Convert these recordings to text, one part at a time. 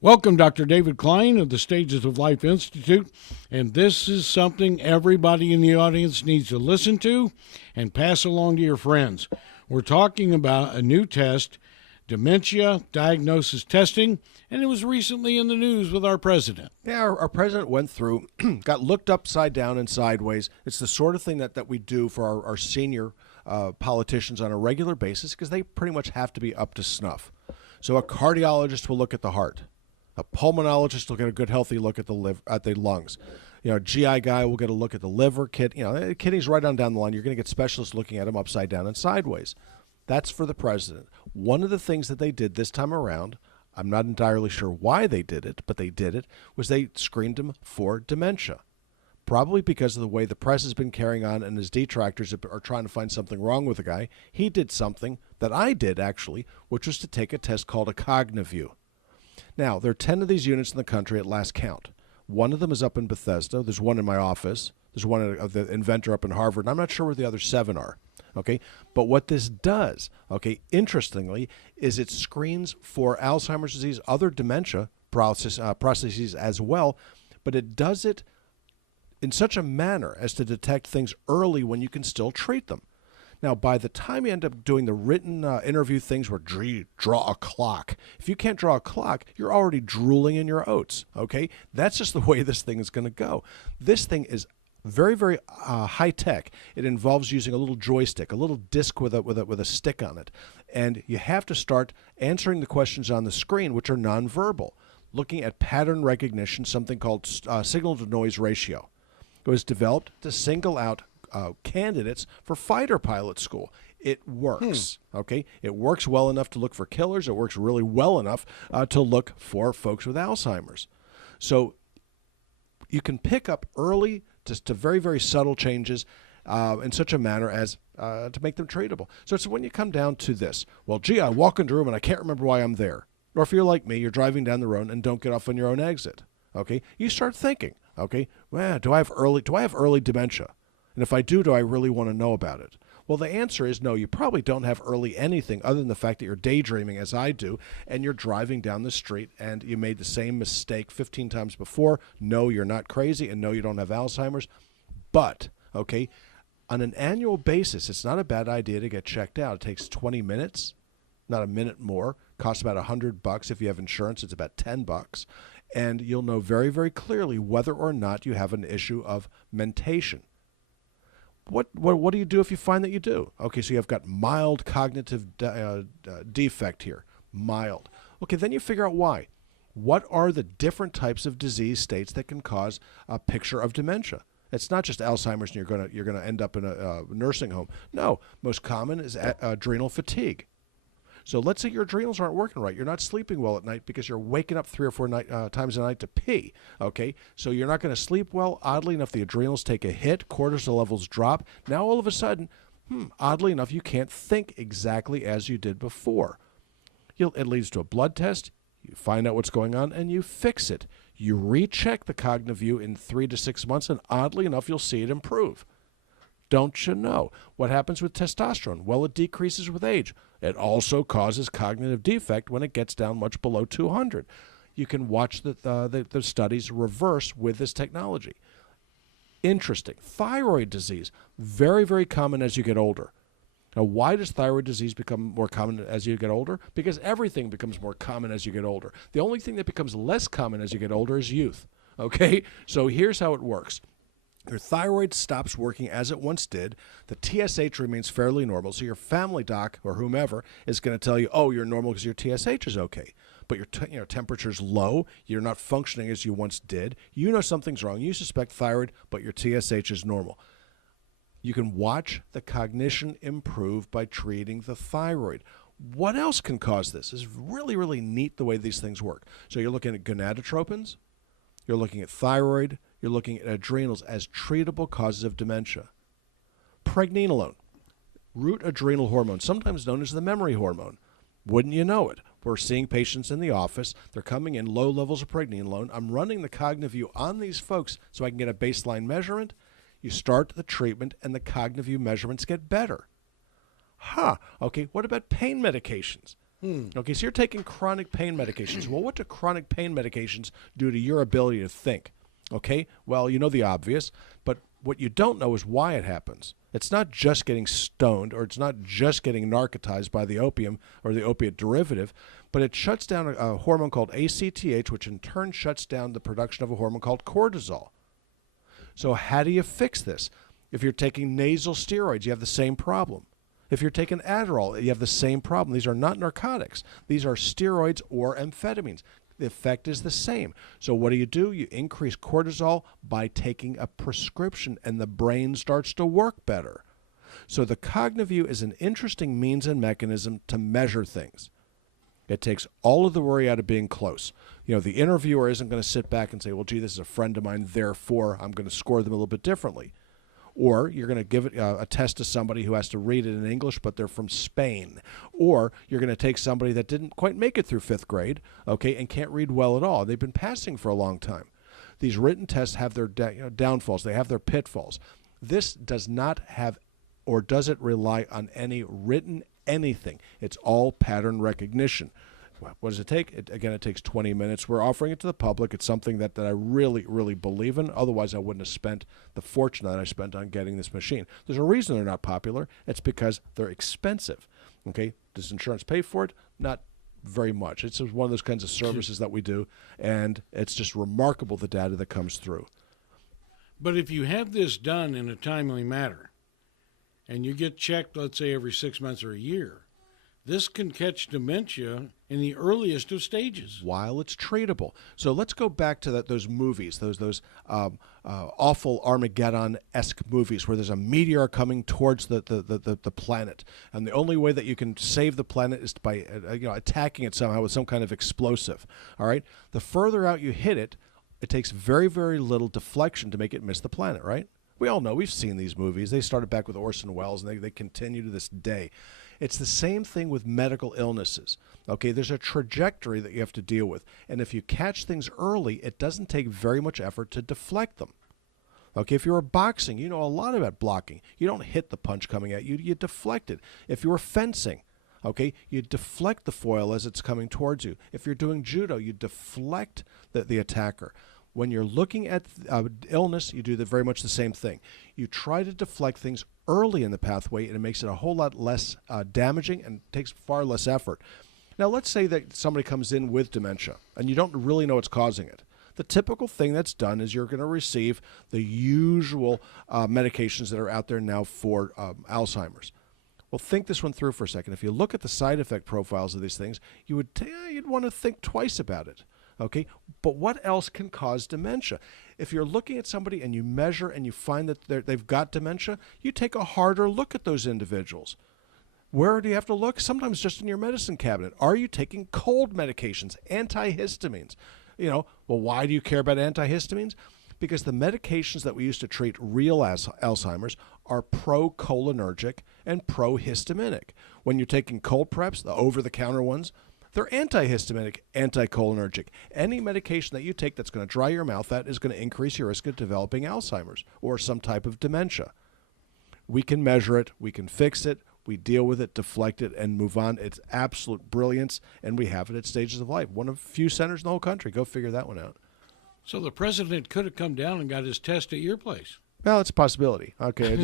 Welcome, Dr. David Klein of the Stages of Life Institute, and this is something everybody in the audience needs to listen to and pass along to your friends. We're talking about a new test, dementia diagnosis testing, and it was recently in the news with our president. Yeah, our president went through, got looked upside down and sideways. It's the sort of thing that we do for our senior politicians on a regular basis because they pretty much have to be up to snuff. So a cardiologist will look at the heart. A pulmonologist will get a good, healthy look at the lungs. A GI guy will get a look at the liver, kidneys right on down the line. You're going to get specialists looking at them upside down and sideways. That's for the president. One of the things that they did this time around, I'm not entirely sure why they did it, but they did it, was they screened him for dementia. Probably because of the way the press has been carrying on and his detractors are trying to find something wrong with the guy. He did something that I did, actually, which was to take a test called a CogniView. Now, there are 10 of these units in the country at last count. One of them is up in Bethesda. There's one in my office. There's one of the inventor up in Harvard. And I'm not sure where the other 7 are. Okay? But what this does, interestingly, is it screens for Alzheimer's disease, other dementia processes as well, but it does it in such a manner as to detect things early when you can still treat them. Now, by the time you end up doing the written interview things where draw a clock, if you can't draw a clock, you're already drooling in your oats, okay? That's just the way this thing is going to go. This thing is very, very high-tech. It involves using a little joystick, a little disc with a stick on it. And you have to start answering the questions on the screen, which are nonverbal, looking at pattern recognition, something called signal-to-noise ratio. It was developed to single out candidates for fighter pilot school. It works, okay? It works well enough to look for killers. It works really well enough to look for folks with Alzheimer's. So you can pick up early to very, very subtle changes in such a manner as to make them treatable. So it's when you come down to this, well, gee, I walk into a room and I can't remember why I'm there. Or if you're like me, you're driving down the road and don't get off on your own exit, okay? You start thinking, okay, well, do I have early dementia? And if I do I really want to know about it? Well, the answer is no, you probably don't have early anything other than the fact that you're daydreaming, as I do, and you're driving down the street and you made the same mistake 15 times before. No, you're not crazy, and no, you don't have Alzheimer's. But, okay, on an annual basis, it's not a bad idea to get checked out. It takes 20 minutes, not a minute more. Costs about $100. If you have insurance, it's about $10. And you'll know very, very clearly whether or not you have an issue of mentation. What do you do if you find that you do? Okay, so you've got mild cognitive defect here, mild. Okay, then you figure out why. What are the different types of disease states that can cause a picture of dementia? It's not just Alzheimer's and you're gonna end up in a nursing home. No, most common is adrenal fatigue. So let's say your adrenals aren't working right. You're not sleeping well at night because you're waking up 3 or 4 times a night to pee. Okay, so you're not going to sleep well. Oddly enough, the adrenals take a hit. Cortisol levels drop. Now all of a sudden, oddly enough, you can't think exactly as you did before. It leads to a blood test. You find out what's going on and you fix it. You recheck the CogniView in 3 to 6 months, and oddly enough, you'll see it improve. Don't you know? What happens with testosterone? Well, it decreases with age. It also causes cognitive defect when it gets down much below 200. You can watch the studies reverse with this technology. Interesting. Thyroid disease, very, very common as you get older. Now, why does thyroid disease become more common as you get older? Because everything becomes more common as you get older. The only thing that becomes less common as you get older is youth. Okay? So here's how it works. Your thyroid stops working as it once did. The TSH remains fairly normal. So your family doc or whomever is going to tell you, oh, you're normal because your TSH is okay. But your temperature's low. You're not functioning as you once did. You know something's wrong. You suspect thyroid, but your TSH is normal. You can watch the cognition improve by treating the thyroid. What else can cause this? It's really, really neat the way these things work. So you're looking at gonadotropins. You're looking at thyroid. You're looking at adrenals as treatable causes of dementia. Pregnenolone, root adrenal hormone, sometimes known as the memory hormone. Wouldn't you know it? We're seeing patients in the office. They're coming in low levels of pregnenolone. I'm running the CogniView on these folks so I can get a baseline measurement. You start the treatment, and the CogniView measurements get better. Okay, what about pain medications? Okay, so you're taking chronic pain medications. Well, what do chronic pain medications do to your ability to think? Okay, well, you know the obvious, but what you don't know is why it happens. It's not just getting stoned, or it's not just getting narcotized by the opium or the opiate derivative, but it shuts down a hormone called ACTH, which in turn shuts down the production of a hormone called cortisol. So how do you fix this? If you're taking nasal steroids, you have the same problem. If you're taking Adderall, you have the same problem. These are not narcotics. These are steroids or amphetamines. The effect is the same. So what do? You increase cortisol by taking a prescription, and the brain starts to work better. So the CogniView is an interesting means and mechanism to measure things. It takes all of the worry out of being close. You know, the interviewer isn't going to sit back and say, well, gee, this is a friend of mine, therefore I'm going to score them a little bit differently. Or you're going to give it a test to somebody who has to read it in English, but they're from Spain. Or you're going to take somebody that didn't quite make it through 5th grade, okay, and can't read well at all. They've been passing for a long time. These written tests have their downfalls. They have their pitfalls. This does not have, or does it rely on any written anything. It's all pattern recognition. What does it take? It takes 20 minutes. We're offering it to the public. It's something that I really, really believe in. Otherwise, I wouldn't have spent the fortune that I spent on getting this machine. There's a reason they're not popular. It's because they're expensive. Okay? Does insurance pay for it? Not very much. It's just one of those kinds of services that we do, and it's just remarkable the data that comes through. But if you have this done in a timely manner, and you get checked, let's say, every 6 months or a year, this can catch dementia in the earliest of stages. While it's treatable. So let's go back to those movies, those awful Armageddon-esque movies where there's a meteor coming towards the planet. And the only way that you can save the planet is by attacking it somehow with some kind of explosive. All right? The further out you hit it, it takes very, very little deflection to make it miss the planet, right? We all know. We've seen these movies. They started back with Orson Welles, and they continue to this day. It's the same thing with medical illnesses. Okay, there's a trajectory that you have to deal with. And if you catch things early, it doesn't take very much effort to deflect them. Okay, if you're boxing, you know a lot about blocking. You don't hit the punch coming at you, you deflect it. If you're fencing, okay, you deflect the foil as it's coming towards you. If you're doing judo, you deflect the attacker. When you're looking at illness, you do very much the same thing. You try to deflect things early in the pathway, and it makes it a whole lot less damaging and takes far less effort. Now, let's say that somebody comes in with dementia, and you don't really know what's causing it. The typical thing that's done is you're going to receive the usual medications that are out there now for Alzheimer's. Well, think this one through for a second. If you look at the side effect profiles of these things, you'd want to think twice about it. Okay, but what else can cause dementia? If you're looking at somebody and you measure and you find that they've got dementia, you take a harder look at those individuals. Where do you have to look? Sometimes just in your medicine cabinet. Are you taking cold medications, antihistamines? Well, why do you care about antihistamines? Because the medications that we use to treat real Alzheimer's are pro-cholinergic and pro-histaminic. When you're taking cold preps, the over-the-counter ones, they're antihistaminic, anticholinergic. Any medication that you take that's going to dry your mouth out is going to increase your risk of developing Alzheimer's or some type of dementia. We can measure it, we can fix it, we deal with it, deflect it, and move on. It's absolute brilliance, and we have it at Stages of Life. One of few centers in the whole country. Go figure that one out. So the president could have come down and got his test at your place. Well, it's a possibility. Okay, I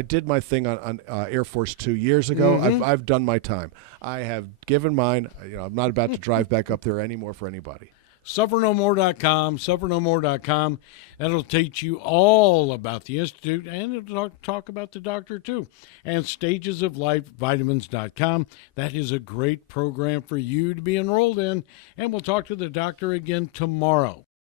did my thing on Air Force 2 years ago. Mm-hmm. I've done my time. I have given mine. I'm not about to drive back up there anymore for anybody. SufferNoMore.com, SufferNoMore.com. That'll teach you all about the Institute, and it'll talk about the doctor too. And StagesOfLifeVitamins.com. That is a great program for you to be enrolled in. And we'll talk to the doctor again tomorrow.